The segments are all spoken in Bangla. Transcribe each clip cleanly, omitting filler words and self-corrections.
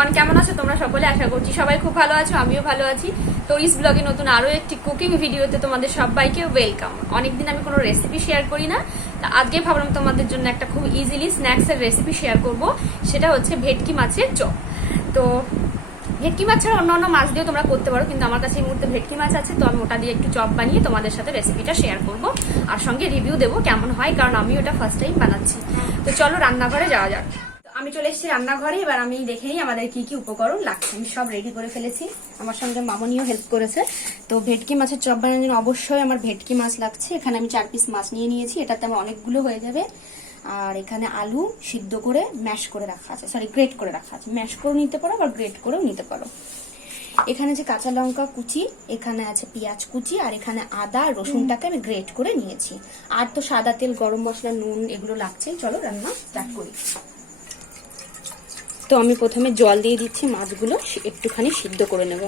এভরিওয়ান, কেমন আছো তোমরা সকলে? আশা করছি সবাই খুব ভালো আছো, আমিও ভালো আছি। তোরিস ব্লগে নতুন আরো একটি কুকিং ভিডিওতে তোমাদের সবাইকে ওয়েলকাম। অনেকদিন আমি কোনো রেসিপি শেয়ার করি না, তা আজকে ভাবলাম তোমাদের জন্য একটা খুব ইজিলি স্ন্যাক্সের রেসিপি শেয়ার করব। সেটা হচ্ছে ভেটকি মাছের চপ। তো ভেটকি মাছ ছাড়া অন্য অন্য মাছ দিয়েও তোমরা করতে পারো, কিন্তু আমার কাছে এই মুহূর্তে ভেটকি মাছ আছে, তো আমি ওটা দিয়ে একটু চপ বানিয়ে তোমাদের সাথে রেসিপিটা শেয়ার করব আর সঙ্গে রিভিউ দেবো কেমন হয়, কারণ আমি ওটা ফার্স্ট টাইম বানাচ্ছি। তো চলো রান্নাঘরে যাওয়া যাক। আমি চলে এসেছি রান্নাঘরে, এবার আমি দেখে নিই আমাদের কি কি উপকরণ লাগছে। আমি সব রেডি করে ফেলেছি, আমার সঙ্গে মামনিও হেল্প করেছে। তো ভেটকি মাছের চপ বানানোর জন্য অবশ্যই আমার ভেটকি মাছ লাগছে। এখানে আমি 4 পিস মাছ নিয়ে নিয়েছি, এটাতে আমার অনেকগুলো হয়ে যাবে। আর এখানে আলু সিদ্ধ করে ম্যাশ করে রাখা আছে, সরি গ্রেট করে রাখা আছে। ম্যাশ করে নিতে পারো বা গ্রেট করেও নিতে পারো। এখানে যে কাঁচা লঙ্কা কুচি, এখানে আছে পেঁয়াজ কুচি, আর এখানে আদা রসুনটাকে আমি গ্রেট করে নিয়েছি। আর তো সাদা তেল, গরম মশলা, নুন এগুলো লাগছে। চলো রান্না স্টার্ট করি। তো আমি প্রথমে জল দিয়ে দিচ্ছি, মাছগুলো একটুখানি সিদ্ধ করে নেব।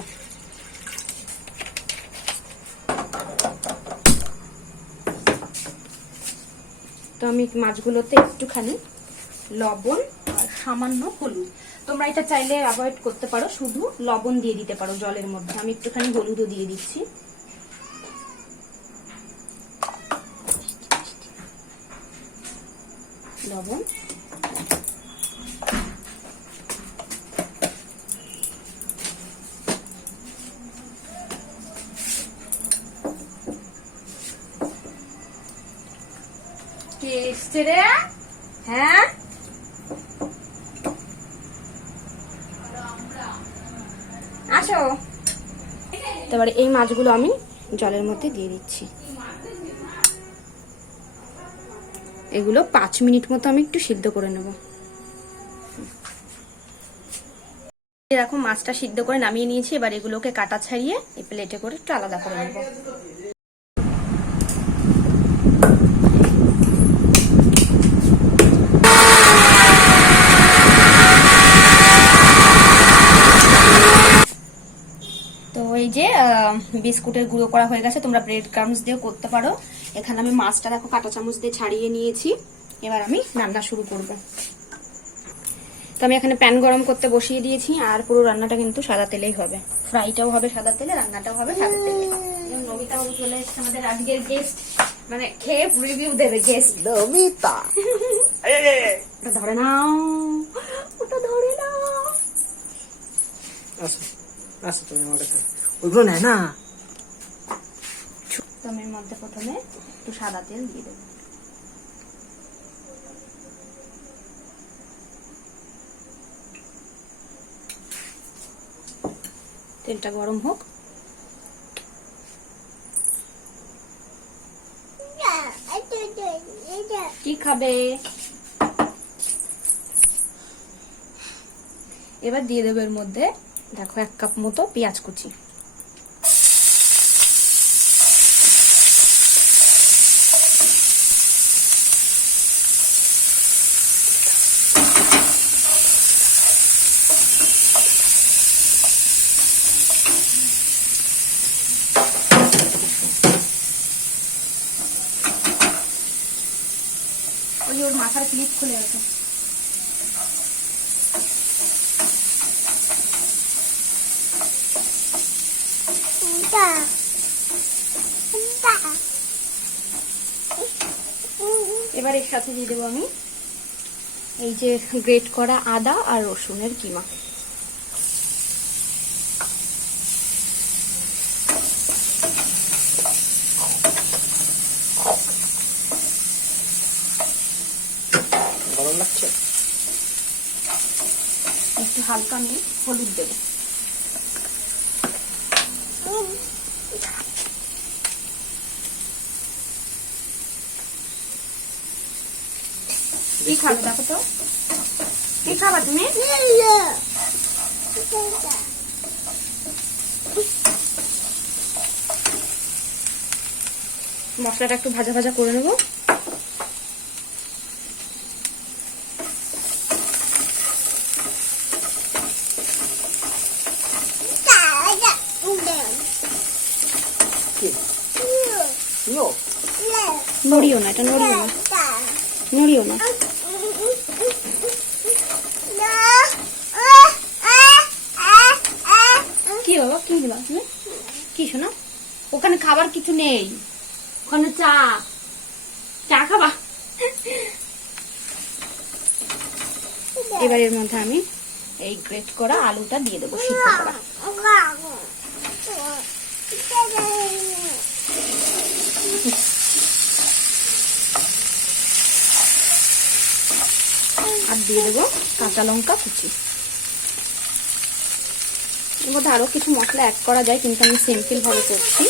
তো আমি মাছগুলোতে একটুখানি লবণ আর সামান্য হলুদ, তোমরা এটা চাইলে অ্যাভয়েড করতে পারো, শুধু লবণ দিয়ে দিতে পারো জলের মধ্যে। আমি একটুখানি হলুদও দিয়ে দিচ্ছি। লবণ, হ্যাঁ আসো। এবারে এই মাছগুলো আমি জলের মধ্যে দিয়ে দিচ্ছি। এগুলো 5 মিনিট মতো আমি একটু সিদ্ধ করে নেব। এরকম মাছটা সিদ্ধ করে নামিয়ে নিয়েছি, এবার এগুলোকে কাটা ছাড়িয়ে এই প্লেটে করে একটু আলাদা করে নেব। তো এই যে বিস্কুটের গুঁড়ো করা হয়ে গেছে, তোমরা ব্রেড ক্রাম্বস দিয়েও করতে পারো। এখানে আমি মাছটা দেখো কাঁটা চামচ দিয়ে ছাড়িয়ে নিয়েছি। এবার আমি রান্না শুরু করব। তো আমি এখানে প্যান গরম করতে বসিয়ে দিয়েছি, আর পুরো রান্নাটা কিন্তু সাদা তেলেই হবে। ফ্রাইটাও হবে সাদা তেলে, রান্নাটাও হবে সাদা তেলে। নমিতা বাবু চলে এসেছে, আমাদের আজকের গেস্ট, মানে খেয়ে রিভিউ দেবে গেস্ট নমিতা। ওটা ধরে নাও, ওটা ধরে নাও। আচ্ছা তুমি আমার কাছে ওইগুলো নেয় না। আমি এর মধ্যে প্রথমে একটু সাদা তেল দিয়ে দেবো। তেলটা গরম হোক। কি খাবে? এবার দিয়ে দেবো এর মধ্যে দেখো 1 কাপ মতো পেঁয়াজ কুচি। ওই ওর মাথার ক্লিপ খুলে আছে। এবার এর সাথে দিয়ে দেবো আমি এই যে গ্রেট করা আদা আর রসুনের কিমা। গরম লাগছে, একটু হালকা আমি হলুদ দেবো। কি খাবে দেখো তো, কি খাবা তুমি? মশলাটা একটু ভাজা ভাজা করে নেবো। নড়িও না, এটা নড়িও না, নড়িও না। ওখানে খাবার কিছু নেই, ওখানে চা চা খাবা। এবার এর মধ্যে আমি এই গ্রেট করা আলুটা দিয়ে দেবো, সিদ্ধ করা। আর দিয়ে দেবো কাঁচা লঙ্কা কুচি। এর মধ্যে আরো কিছু মশলা অ্যাড করা যায়, কিন্তু আমি সিম্পল ভাবে করছি।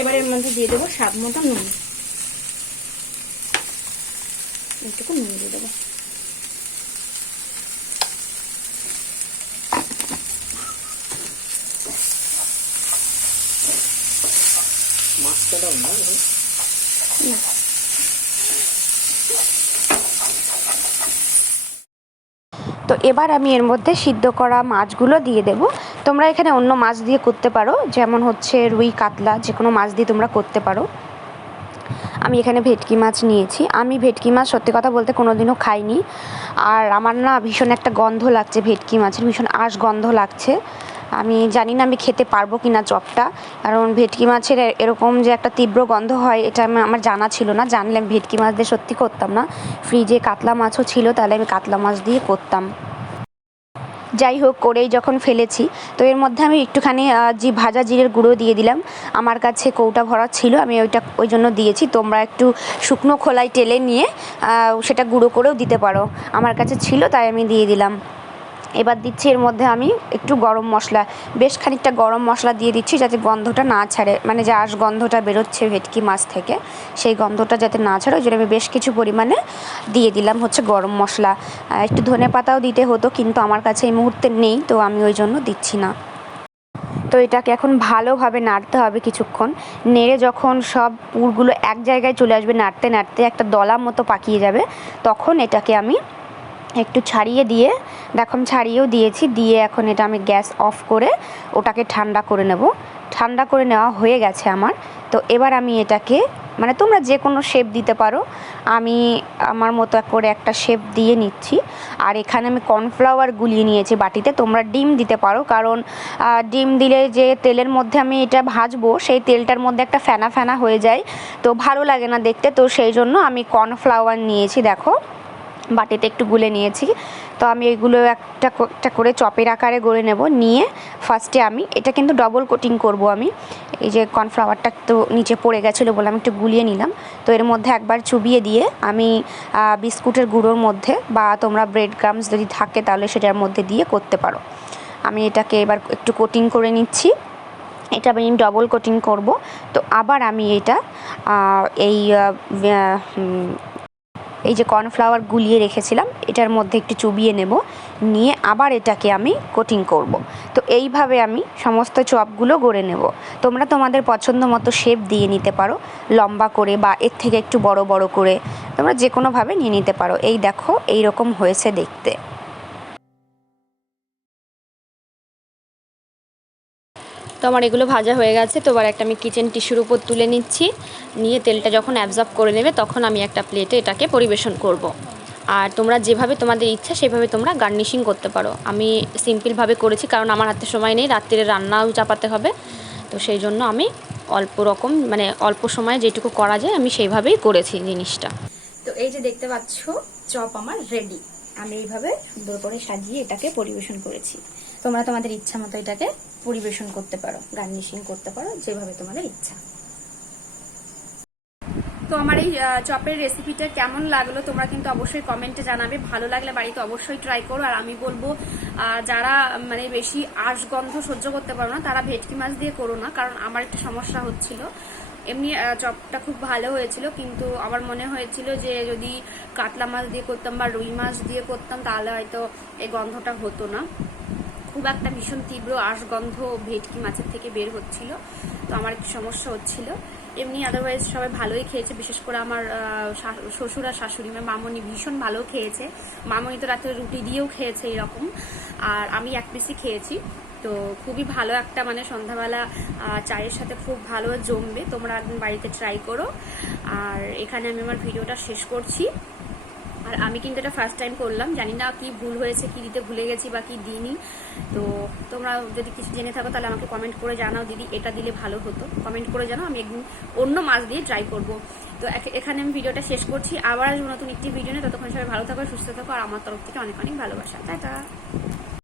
এবার এর মধ্যে দিয়ে দেবো স্বাদ মতো নুন, একটু নুন দিয়ে দেবো। মাছটা দাও না। তো এবার আমি এর মধ্যে সিদ্ধ করা মাছগুলো দিয়ে দেব। তোমরা এখানে অন্য মাছ দিয়ে করতে পারো, যেমন হচ্ছে রুই, কাতলা, যে কোনো মাছ দিয়ে তোমরা করতে পারো। আমি এখানে ভেটকি মাছ নিয়েছি। আমি ভেটকি মাছ সত্যি কথা বলতে কোনোদিনও খাইনি, আর আমার না ভীষণ একটা গন্ধ লাগছে, ভেটকি মাছের ভীষণ আঁশ গন্ধ লাগছে। আমি জানি না আমি খেতে পারবো কি না চপটা, কারণ ভেটকি মাছের এরকম যে একটা তীব্র গন্ধ হয় এটা আমার জানা ছিল না। জানলে আমি ভেটকি মাছ দিয়ে সত্যি করতাম না। ফ্রিজে কাতলা মাছও ছিল, তাহলে আমি কাতলা মাছ দিয়ে করতাম। যাই হোক, করেই যখন ফেলেছি, তো এর মধ্যে আমি একটুখানি যে ভাজা জিরের গুঁড়ো দিয়ে দিলাম। আমার কাছে কৌটা ভরা ছিল, আমি ওই জন্য দিয়েছি। তোমরা একটু শুকনো খোলায় টেলে নিয়ে সেটা গুঁড়ো করেও দিতে পারো, আমার কাছে ছিল তাই আমি দিয়ে দিলাম। এবার দিচ্ছি এর মধ্যে আমি একটু গরম মশলা, বেশ খানিকটা গরম মশলা দিয়ে দিচ্ছি, যাতে গন্ধটা না ছাড়ে, মানে যে আঁশ গন্ধটা বেরোচ্ছে ভেটকি মাছ থেকে, সেই গন্ধটা যাতে না ছাড়ে, ওই জন্য আমি বেশ কিছু পরিমাণে দিয়ে দিলাম হচ্ছে গরম মশলা। একটু ধনে পাতাও দিতে হতো, কিন্তু আমার কাছে এই মুহূর্তে নেই, তো আমি ওই জন্য দিচ্ছি না। তো এটাকে এখন ভালোভাবে নাড়তে হবে কিছুক্ষণ। নেড়ে যখন সব পুরগুলো এক জায়গায় চলে আসবে, নাড়তে নাড়তে একটা দলা মতো পাকিয়ে যাবে, তখন এটাকে আমি একটু ছাড়িয়ে দিয়ে, দেখো আমি ছাড়িয়েও দিয়েছি, দিয়ে এখন এটা আমি গ্যাস অফ করে ওটাকে ঠান্ডা করে নেব। ঠান্ডা করে নেওয়া হয়ে গেছে আমার। তো এবার আমি এটাকে, মানে তোমরা যে কোনো শেপ দিতে পারো, আমি আমার মতো করে একটা শেপ দিয়ে নিচ্ছি। আর এখানে আমি কর্নফ্লাওয়ার গুলিয়ে নিয়েছি বাটিতে। তোমরা ডিম দিতে পারো, কারণ ডিম দিলে যে তেলের মধ্যে আমি এটা ভাজবো, সেই তেলটার মধ্যে একটা ফেনা ফেনা হয়ে যায়, তো ভালো লাগে না দেখতে। তো সেই জন্য আমি কর্নফ্লাওয়ার নিয়েছি, দেখো বাটিতে একটু গুলে নিয়েছি। তো আমি এইগুলো একটা একটা করে চপের আকারে গড়ে নেব। নিয়ে ফার্স্টে আমি এটা কিন্তু ডবল কোটিং করব। আমি এই যে কর্নফ্লাওয়ারটা তো নিচে পড়ে গেছিলো বলে আমি একটু গুলিয়ে নিলাম। তো এর মধ্যে একবার চুবিয়ে দিয়ে আমি বিস্কুটের গুঁড়োর মধ্যে, বা তোমরা ব্রেড ক্রামস যদি থাকে তাহলে সেটার মধ্যে দিয়ে করতে পারো। আমি এটাকে এবার একটু কোটিং করে নিচ্ছি। এটা আমি ডবল কোটিং করব। তো আবার আমি এটা এই যে কর্নফ্লাওয়ার গুলিয়ে রেখেছিলাম এটার মধ্যে একটু চুবিয়ে নেব, নিয়ে আবার এটাকে আমি কোটিং করব। তো এইভাবে আমি সমস্ত চপগুলো গড়ে নেব। তোমরা তোমাদের পছন্দ মতো শেপ দিয়ে নিতে পারো, লম্বা করে বা এর থেকে একটু বড় বড় করে, তোমরা যে কোনোভাবে নিয়ে নিতে পারো। এই দেখো এই রকম হয়েছে দেখতে। তো আমার এগুলো ভাজা হয়ে গেছে। তো এবার একটা আমি কিচেন টিস্যুর উপর তুলে নিচ্ছি, নিয়ে তেলটা যখন অ্যাবজর্ব করে নেবে তখন আমি একটা প্লেটে এটাকে পরিবেশন করব। আর তোমরা যেভাবে তোমাদের ইচ্ছা সেভাবে তোমরা গার্নিশিং করতে পারো। আমি সিম্পলভাবে করেছি, কারণ আমার হাতে সময় নেই, রাত্রিরে রান্নাও চাপাতে হবে। তো সেই জন্য আমি অল্প রকম, মানে অল্প সময়ে যেটুকু করা যায় আমি সেইভাবেই করেছি জিনিসটা। তো এই যে দেখতে পাচ্ছ চপ আমার রেডি। আমি এইভাবে সুন্দর করে সাজিয়ে এটাকে পরিবেশন করেছি। তোমরা তোমাদের ইচ্ছা মতো এটাকে পরিবেশন করতে পারো, গার্নিশিং করতে পারো, যেভাবে তোমাদের ইচ্ছা। তো আমার এই চপের রেসিপিটা কেমন লাগলো তোমরা কিন্তু অবশ্যই কমেন্টে জানাবে। ভালো লাগলে বাড়িতে অবশ্যই ট্রাই করো। আর আমি বলবো যারা মানে বেশি আঁশ গন্ধ সহ্য করতে পারো না তারা ভেটকি মাছ দিয়ে করো না, কারণ আমার একটা সমস্যা হচ্ছিল। এমনি চপটা খুব ভালো হয়েছিল, কিন্তু আমার মনে হয়েছিল যে যদি কাতলা মাছ দিয়ে করতাম বা রুই মাছ দিয়ে করতাম তাহলে হয়তো এই গন্ধটা হতো না। খুব একটা ভীষণ তীব্র আঁশ গন্ধ ভেটকি মাছের থেকে বের হচ্ছিল, তো আমার একটু সমস্যা হচ্ছিল। এমনি আদারওয়াইজ সবাই ভালোই খেয়েছে, বিশেষ করে আমার শ্বশুর আর শাশুড়ি মা, মামনি ভীষণ ভালো খেয়েছে। মামনি তো রাতে রুটি দিয়েও খেয়েছে এরকম, আর আমি এক পিসই খেয়েছি। তো খুবই ভালো একটা, মানে সন্ধ্যাবেলা চায়ের সাথে খুব ভালো জমবে। তোমরা একদিন বাড়িতে ট্রাই করো। আর এখানে আমি আমার ভিডিওটা শেষ করছি। আর আমি কিন্তু এটা ফার্স্ট টাইম করলাম, জানি না কি ভুল হয়েছে, কি দিতে ভুলে গেছি বা কি দিইনি। তো তোমরা যদি কিছু জেনে থাকো তাহলে আমাকে কমেন্ট করে জানাও, দিদি এটা দিলে ভালো হতো, কমেন্ট করে জানাও। আমি একদিন অন্য মাছ দিয়ে ট্রাই করব। তো এখানে আমি ভিডিওটা শেষ করছি, আবার আসবো নতুন একটি ভিডিও নিয়ে। ততক্ষণ সবাই ভালো থাকো, সুস্থ থাকো, আর আমার তরফ থেকে অনেক অনেক ভালোবাসা। টাটা।